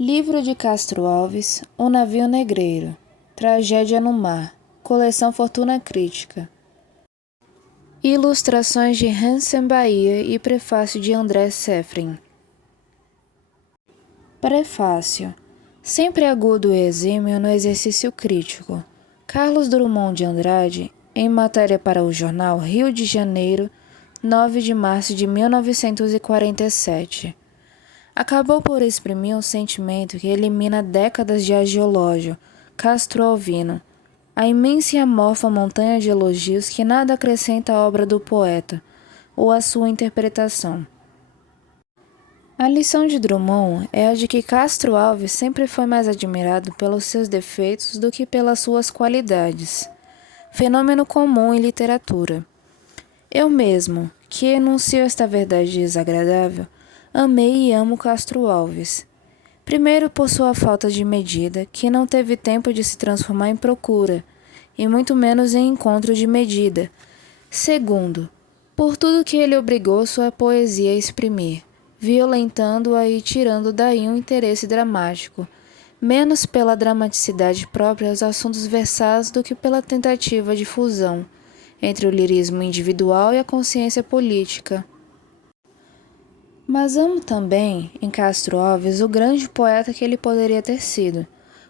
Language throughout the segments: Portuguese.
Livro de Castro Alves, O Navio Negreiro, Tragédia no Mar, Coleção Fortuna Crítica. Ilustrações de Hansen Bahia e prefácio de André Sefrin. Prefácio. Sempre agudo e exímio no exercício crítico. Carlos Drummond de Andrade, em matéria para o jornal Rio de Janeiro, 9 de março de 1947. Acabou por exprimir um sentimento que elimina décadas de agiológio, castroalvino, a imensa e amorfa montanha de elogios que nada acrescenta à obra do poeta, ou à sua interpretação. A lição de Drummond é a de que Castro Alves sempre foi mais admirado pelos seus defeitos do que pelas suas qualidades. Fenômeno comum em literatura. Eu mesmo, que enuncio esta verdade desagradável, amei e amo Castro Alves. Primeiro por sua falta de medida, que não teve tempo de se transformar em procura, e muito menos em encontro de medida. Segundo, por tudo que ele obrigou sua poesia a exprimir, violentando-a e tirando daí um interesse dramático, menos pela dramaticidade própria aos assuntos versados do que pela tentativa de fusão entre o lirismo individual e a consciência política. Mas amo também, em Castro Alves, o grande poeta que ele poderia ter sido,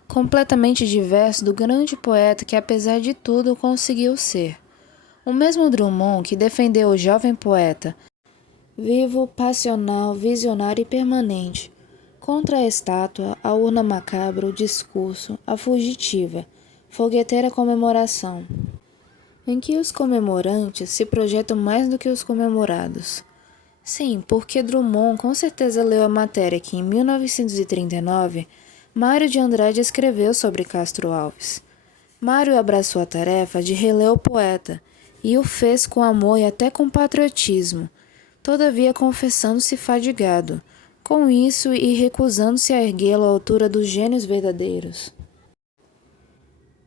completamente diverso do grande poeta que, apesar de tudo, conseguiu ser. O mesmo Drummond que defendeu o jovem poeta, vivo, passional, visionário e permanente, contra a estátua, a urna macabra, o discurso, a fugitiva, fogueteira comemoração, em que os comemorantes se projetam mais do que os comemorados. Sim, porque Drummond com certeza leu a matéria que, em 1939, Mário de Andrade escreveu sobre Castro Alves. Mário abraçou a tarefa de reler o poeta, e o fez com amor e até com patriotismo, todavia confessando-se fadigado, com isso e recusando-se a erguê-lo à altura dos gênios verdadeiros.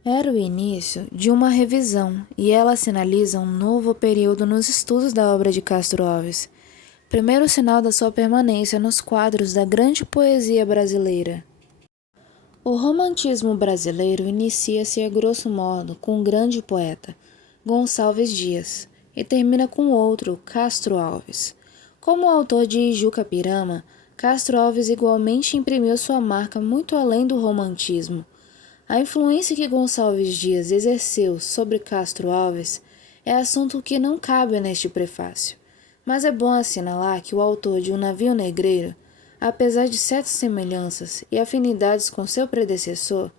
Era o início de uma revisão, e ela sinaliza um novo período nos estudos da obra de Castro Alves, primeiro sinal da sua permanência nos quadros da grande poesia brasileira. O romantismo brasileiro inicia-se a grosso modo com um grande poeta, Gonçalves Dias, e termina com outro, Castro Alves. Como autor de Ijuca-Pirama, Castro Alves igualmente imprimiu sua marca muito além do romantismo. A influência que Gonçalves Dias exerceu sobre Castro Alves é assunto que não cabe neste prefácio. Mas é bom assinalar que o autor de O Navio Negreiro, apesar de certas semelhanças e afinidades com seu predecessor,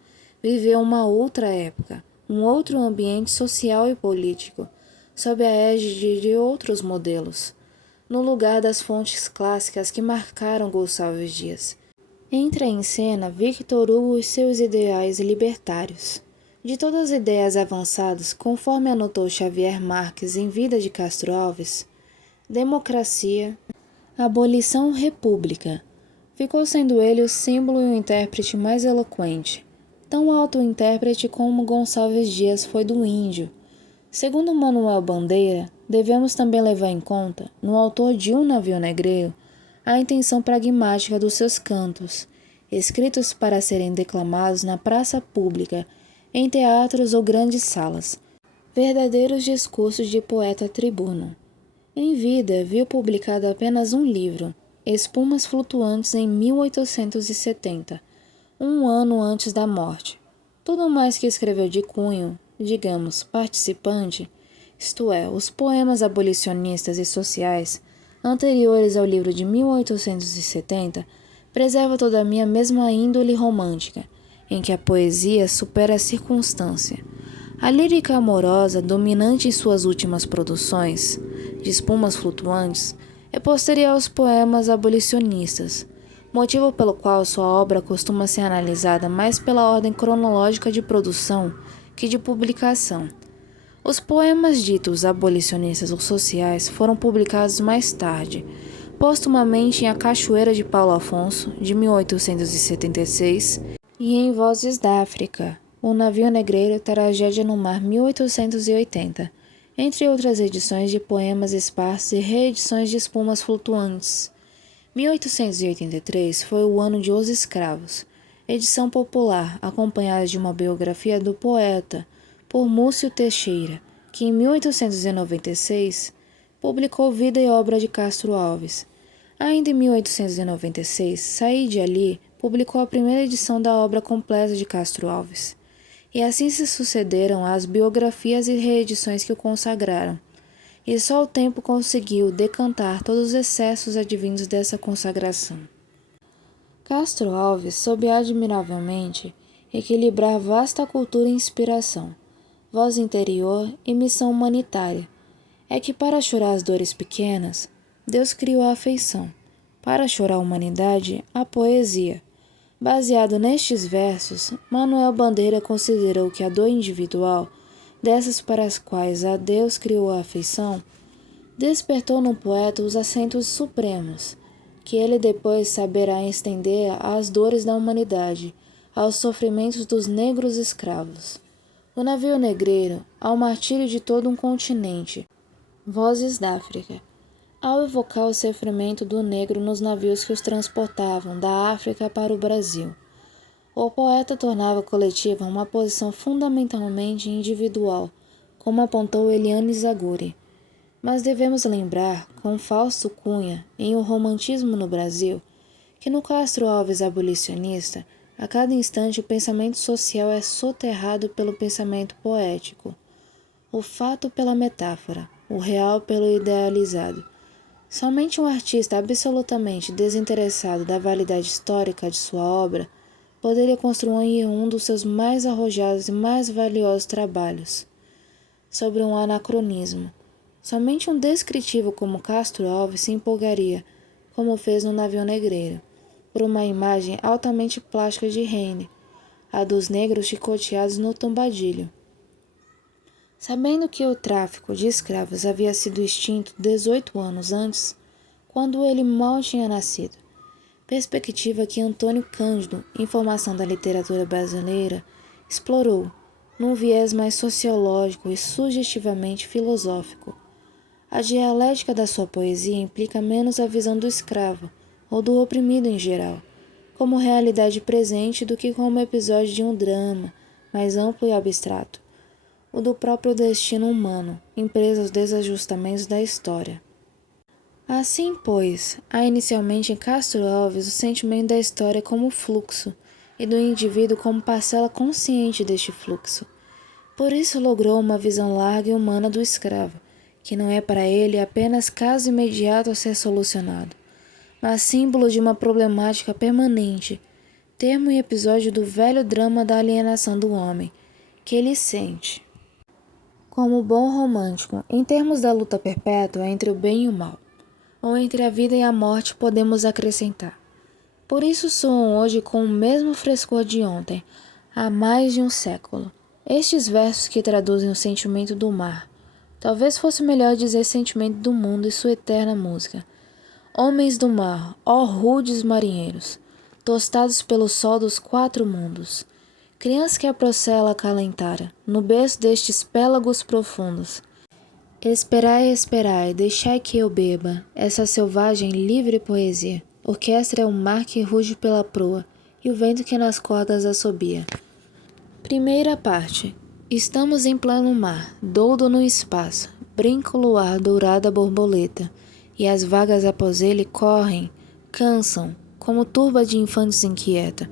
viveu uma outra época, um outro ambiente social e político, sob a égide de outros modelos, no lugar das fontes clássicas que marcaram Gonçalves Dias. Entra em cena Victor Hugo e seus ideais libertários. De todas as ideias avançadas, conforme anotou Xavier Marques em Vida de Castro Alves, democracia, abolição, república. Ficou sendo ele o símbolo e o intérprete mais eloquente, tão alto o intérprete como Gonçalves Dias foi do índio. Segundo Manuel Bandeira, devemos também levar em conta, no autor de Um Navio Negreiro, a intenção pragmática dos seus cantos, escritos para serem declamados na praça pública, em teatros ou grandes salas, verdadeiros discursos de poeta tribuno. Em vida, viu publicado apenas um livro, Espumas Flutuantes, em 1870, um ano antes da morte. Tudo mais que escreveu de cunho, digamos, participante, isto é, os poemas abolicionistas e sociais, anteriores ao livro de 1870, preserva todavia a mesma índole romântica, em que a poesia supera a circunstância. A lírica amorosa, dominante em suas últimas produções, de Espumas Flutuantes, é posterior aos poemas abolicionistas, motivo pelo qual sua obra costuma ser analisada mais pela ordem cronológica de produção que de publicação. Os poemas ditos abolicionistas ou sociais foram publicados mais tarde, postumamente em A Cachoeira de Paulo Afonso, de 1876, e em Vozes da África, O Navio Negreiro, Tragédia no Mar, 1880, entre outras edições de poemas esparsos e reedições de Espumas Flutuantes. 1883 foi o ano de Os Escravos, edição popular acompanhada de uma biografia do poeta por Múcio Teixeira, que em 1896 publicou Vida e Obra de Castro Alves. Ainda em 1896, Said Ali publicou a primeira edição da obra completa de Castro Alves. E assim se sucederam as biografias e reedições que o consagraram. E só o tempo conseguiu decantar todos os excessos advindos dessa consagração. Castro Alves soube admiravelmente equilibrar vasta cultura e inspiração, voz interior e missão humanitária. É que para chorar as dores pequenas, Deus criou a afeição. Para chorar a humanidade, a poesia. Baseado nestes versos, Manuel Bandeira considerou que a dor individual, dessas para as quais a Deus criou a afeição, despertou no poeta os acentos supremos, que ele depois saberá estender às dores da humanidade, aos sofrimentos dos negros escravos. O navio negreiro, ao martírio de todo um continente. Vozes d'África. Ao evocar o sofrimento do negro nos navios que os transportavam da África para o Brasil, o poeta tornava coletiva uma posição fundamentalmente individual, como apontou Eliane Zaguri. Mas devemos lembrar, com Fausto Cunha, em O Romantismo no Brasil, que no Castro Alves abolicionista, a cada instante o pensamento social é soterrado pelo pensamento poético, o fato pela metáfora, o real pelo idealizado. Somente um artista absolutamente desinteressado da validade histórica de sua obra poderia construir um dos seus mais arrojados e mais valiosos trabalhos sobre um anacronismo. Somente um descritivo como Castro Alves se empolgaria, como fez no Navio Negreiro, por uma imagem altamente plástica de Heine, a dos negros chicoteados no Tombadilho. Sabendo que o tráfico de escravos havia sido extinto 18 anos antes, quando ele mal tinha nascido, perspectiva que Antônio Cândido, em formação da literatura brasileira, explorou, num viés mais sociológico e sugestivamente filosófico. A dialética da sua poesia implica menos a visão do escravo, ou do oprimido em geral, como realidade presente do que como episódio de um drama, mais amplo e abstrato, o do próprio destino humano, impreso aos desajustamentos da história. Assim, pois, há inicialmente em Castro Alves o sentimento da história como fluxo, e do indivíduo como parcela consciente deste fluxo. Por isso logrou uma visão larga e humana do escravo, que não é para ele apenas caso imediato a ser solucionado, mas símbolo de uma problemática permanente, termo e episódio do velho drama da alienação do homem, que ele sente. Como bom romântico, em termos da luta perpétua entre o bem e o mal, ou entre a vida e a morte, podemos acrescentar. Por isso soam hoje com o mesmo frescor de ontem, há mais de um século, estes versos que traduzem o sentimento do mar. Talvez fosse melhor dizer sentimento do mundo e sua eterna música. Homens do mar, ó rudes marinheiros, tostados pelo sol dos quatro mundos, criança que a procela acalentara, no berço destes pélagos profundos. Esperai, esperai, deixai que eu beba essa selvagem livre poesia. Orquestra é o mar que ruge pela proa e o vento que nas cordas assobia. Primeira parte. Estamos em plano mar, doudo no espaço, brinca o luar dourada borboleta, e as vagas após ele correm, cansam, como turba de infantes inquieta.